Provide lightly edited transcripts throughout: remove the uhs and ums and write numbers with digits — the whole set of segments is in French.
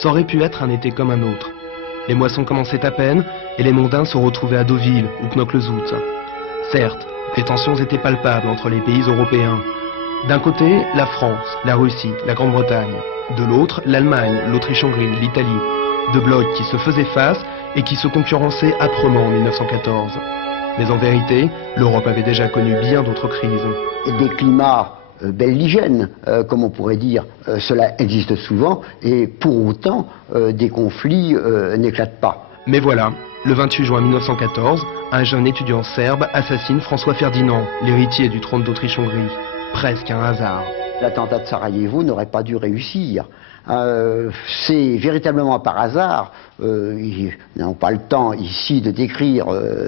Ça aurait pu être un été comme un autre. Les moissons commençaient à peine et les mondains se retrouvaient à Deauville ou Knokke-le-Zout. Certes, les tensions étaient palpables entre les pays européens. D'un côté, la France, la Russie, la Grande-Bretagne. De l'autre, l'Allemagne, l'Autriche-Hongrie, l'Italie. Deux blocs qui se faisaient face et qui se concurrençaient âprement en 1914. Mais en vérité, l'Europe avait déjà connu bien d'autres crises. Des climats belligènes, comme on pourrait dire, cela existe souvent, et pour autant, des conflits n'éclatent pas. Mais voilà, le 28 juin 1914, un jeune étudiant serbe assassine François Ferdinand, l'héritier du trône d'Autriche-Hongrie. Presque un hasard. L'attentat de Sarajevo n'aurait pas dû réussir. C'est véritablement par hasard, nous n'avons pas le temps ici de décrire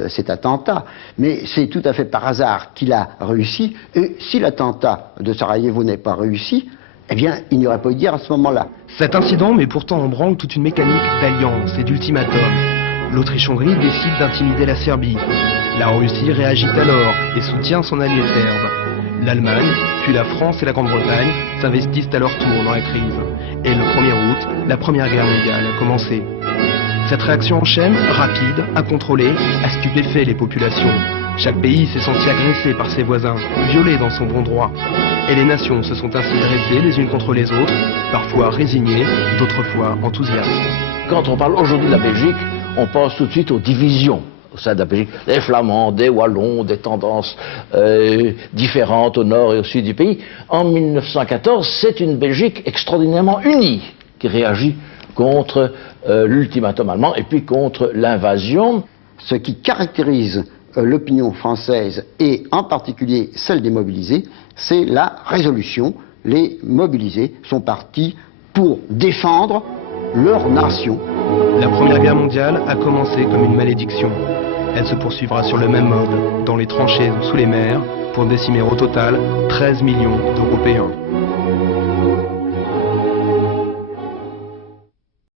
cet attentat, mais c'est tout à fait par hasard qu'il a réussi, et si l'attentat de Sarajevo n'est pas réussi, eh bien, il n'y aurait pas eu de guerre à ce moment-là. Cet incident met pourtant en branle toute une mécanique d'alliance et d'ultimatum. L'Autriche-Hongrie décide d'intimider la Serbie. La Russie réagit alors et soutient son allié serbe. L'Allemagne, puis la France et la Grande-Bretagne s'investissent à leur tour dans la crise. Et le 1er août, la Première Guerre mondiale a commencé. Cette réaction en chaîne, rapide, incontrôlée, a stupéfait les populations. Chaque pays s'est senti agressé par ses voisins, violé dans son bon droit. Et les nations se sont ainsi dressées les unes contre les autres, parfois résignées, d'autres fois enthousiastes. Quand on parle aujourd'hui de la Belgique, on pense tout de suite aux divisions au sein de la Belgique, des Flamands, des Wallons, des tendances différentes au nord et au sud du pays. En 1914, c'est une Belgique extraordinairement unie qui réagit contre l'ultimatum allemand et puis contre l'invasion. Ce qui caractérise l'opinion française et en particulier celle des mobilisés, c'est la résolution. Les mobilisés sont partis pour défendre leur nation. La Première Guerre mondiale a commencé comme une malédiction. Elle se poursuivra sur le même mode, dans les tranchées ou sous les mers, pour décimer au total 13 millions d'Européens.